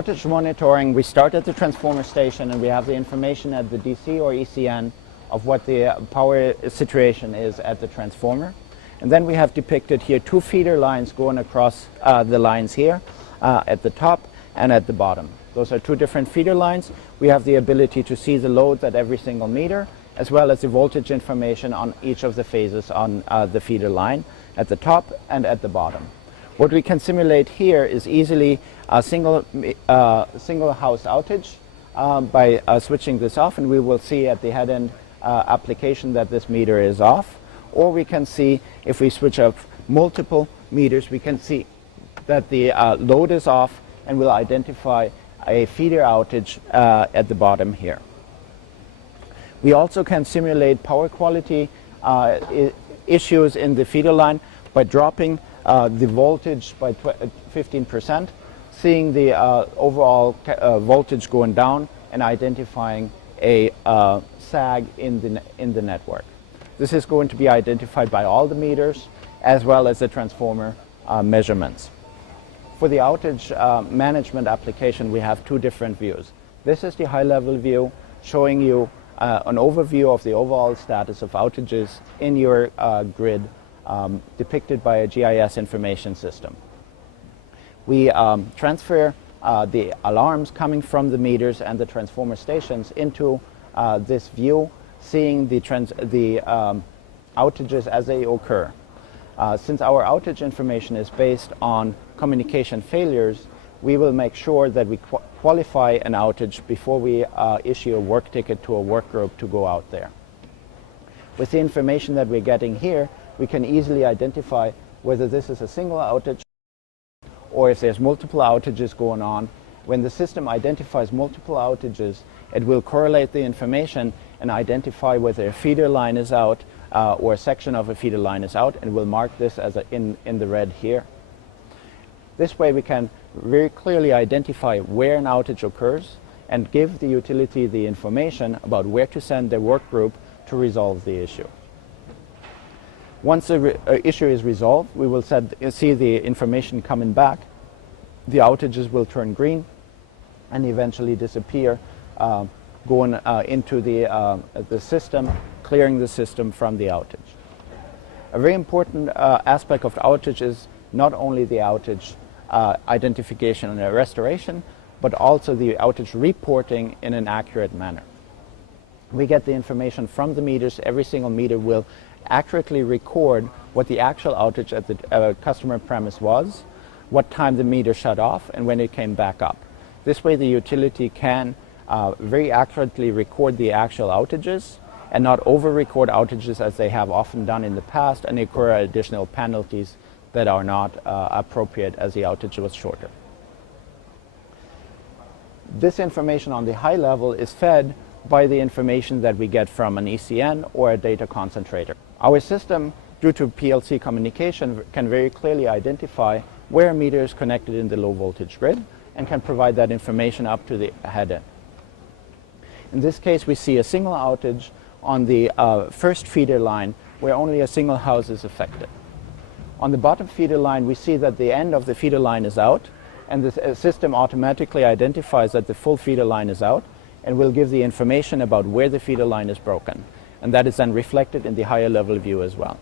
outage monitoring, we start at the transformer station and we have the information at the DC or ECN of what the power situation is at the transformer. And then we have depicted here two feeder lines going across the lines here at the top and at the bottom. Those are two different feeder lines. We have the ability to see the loads at every single meter, as well as the voltage information on each of the phases on the feeder line at the top and at the bottom. What we can simulate here is easily a single house outage by switching this off, and we will see at the head-end application that this meter is off. Or we can see, if we switch up multiple meters, we can see that the load is off and will identify a feeder outage at the bottom here. We also can simulate power quality issues in the feeder line by dropping the voltage by 15%, seeing the overall voltage going down and identifying a sag in the network. This is going to be identified by all the meters as well as the transformer measurements. For the outage management application, we have two different views. This is the high-level view showing you an overview of the overall status of outages in your grid depicted by a GIS information system. We transfer the alarms coming from the meters and the transformer stations into this view, seeing the outages as they occur. Since our outage information is based on communication failures, we will make sure that we qualify an outage before we issue a work ticket to a work group to go out there. With the information that we're getting here, we can easily identify whether this is a single outage or if there's multiple outages going on. When the system identifies multiple outages, it will correlate the information and identify whether a feeder line is out or a section of a feeder line is out, and will mark this as in the red here. This way we can very clearly identify where an outage occurs and give the utility the information about where to send their work group to resolve the issue. Once the issue is resolved, we will see the information coming back. The outages will turn green and eventually disappear, going into the system, clearing the system from the outage. A very important aspect of the outage is not only the outage identification and restoration, but also the outage reporting in an accurate manner. We get the information from the meters. Every single meter will accurately record what the actual outage at the customer premise was, what time the meter shut off, and when it came back up. This way the utility can very accurately record the actual outages and not over-record outages as they have often done in the past and incur additional penalties that are not appropriate as the outage was shorter. This information on the high level is fed by the information that we get from an ECN or a data concentrator. Our system, due to PLC communication, can very clearly identify where a meter is connected in the low voltage grid and can provide that information up to the head end. In this case, we see a single outage on the first feeder line where only a single house is affected. On the bottom feeder line, we see that the end of the feeder line is out, and the system automatically identifies that the full feeder line is out and will give the information about where the feeder line is broken. And that is then reflected in the higher level view as well.